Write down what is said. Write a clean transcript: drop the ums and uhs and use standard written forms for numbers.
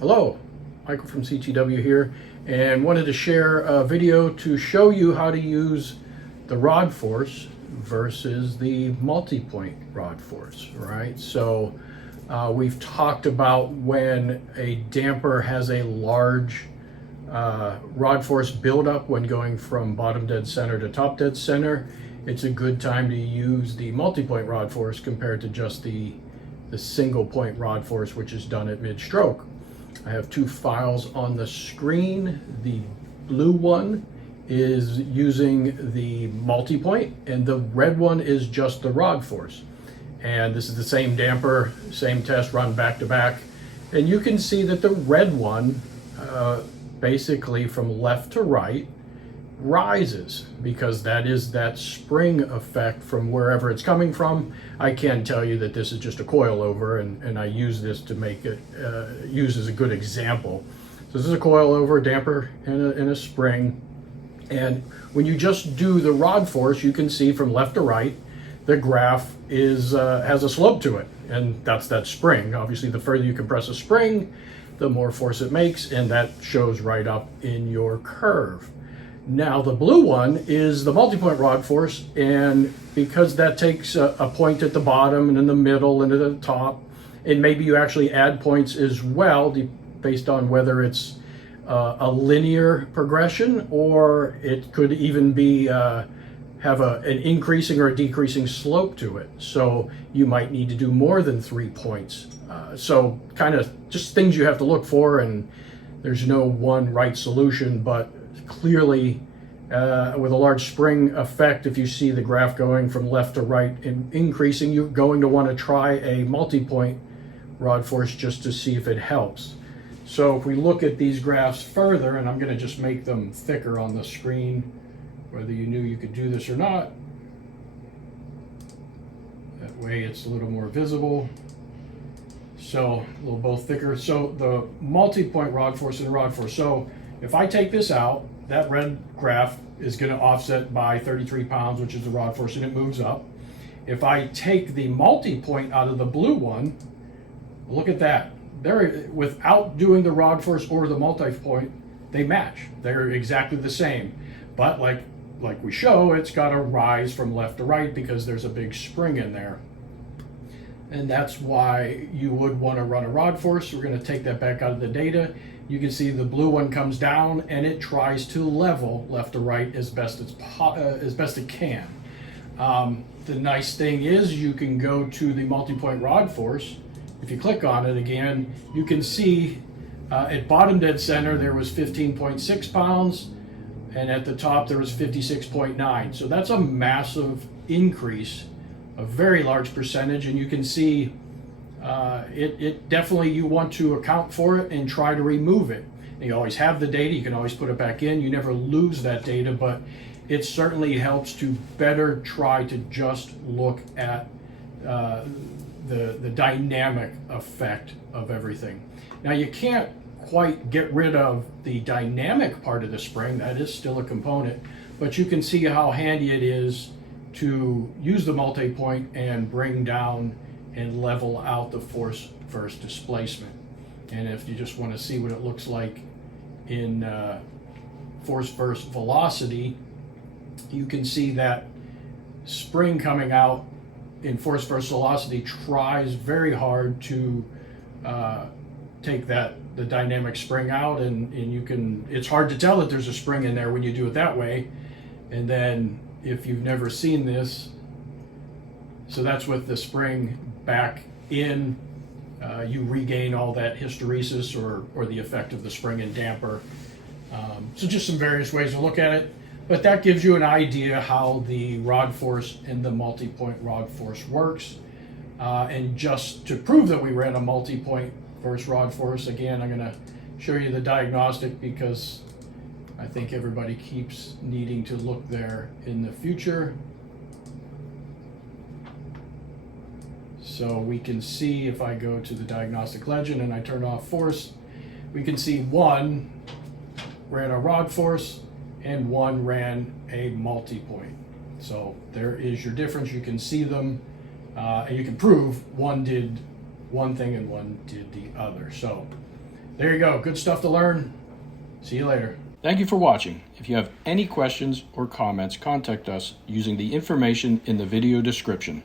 Hello, Michael from CTW here, and wanted to share a video to show you how to use the rod force versus the multi-point rod force, right? So we've talked about when a damper has a large rod force buildup when going from bottom dead center to top dead center. It's a good time to use the multi-point rod force compared to just the single point rod force, which is done at mid-stroke. I have two files on the screen. The blue one is using the multi-point and the red one is just the rod force. And this is the same damper, same test run back to back. And you can see that the red one, basically from left to right, rises because that is that spring effect from wherever it's coming from. I can tell you that this is just a coilover, and I use this to make it used as a good example. So this is a coilover, damper, and a spring. And when you just do the rod force, you can see from left to right, the graph is has a slope to it, and that's that spring. Obviously, the further you compress a spring, the more force it makes, and that shows right up in your curve. Now the blue one is the multi-point rod force, and because that takes a point at the bottom and in the middle and at the top, and maybe you actually add points as well based on whether it's a linear progression or it could even be have an increasing or a decreasing slope to it. So you might need to do more than 3 points. So kind of just things you have to look for, and there's no one right solution, but clearly with a large spring effect, if you see the graph going from left to right and increasing, you're going to want to try a multi-point rod force just to see if it helps. So if we look at these graphs further, and I'm going to just make them thicker on the screen, whether you knew you could do this or not, that way it's a little more visible. So a little both thicker. So the multi-point rod force and the rod force. So if I take this out, that red graph is going to offset by 33 pounds, which is the rod force, and it moves up. If I take the multi-point out of the blue one, look at that. They're, without doing the rod force or the multi-point, they match. They're exactly the same. But like we show, it's got to rise from left to right because there's a big spring in there. And that's why you would want to run a rod force. We're going to take that back out of the data. You can see the blue one comes down and it tries to level left to right as best it can. The nice thing is you can go to the multi-point rod force. If you click on it again, you can see at bottom dead center there was 15.6 pounds, and at the top there was 56.9. So that's a massive increase, a very large percentage, and you can see it definitely, you want to account for it and try to remove it. And you always have the data, you can always put it back in, you never lose that data, but it certainly helps to better try to just look at the dynamic effect of everything. Now you can't quite get rid of the dynamic part of the spring, that is still a component, but you can see how handy it is to use the multi-point and bring down and level out the force versus displacement. And if you just want to see what it looks like in force versus velocity, you can see that spring coming out in force versus velocity tries very hard to take the dynamic spring out, and you can, it's hard to tell that there's a spring in there when you do it that way. And then if you've never seen this, so that's with the spring back in, you regain all that hysteresis or the effect of the spring and damper. So just some various ways to look at it, but that gives you an idea how the rod force and the multi-point rod force works. And just to prove that we ran a multi-point versus rod force, again, I'm going to show you the diagnostic because I think everybody keeps needing to look there in the future. So we can see, if I go to the diagnostic legend and I turn off force, we can see one ran a rod force and one ran a multi-point. So there is your difference. You can see them and you can prove one did one thing and one did the other. So There you go. Good stuff to learn. See you later. Thank you for watching. If you have any questions or comments, contact us using the information in the video description.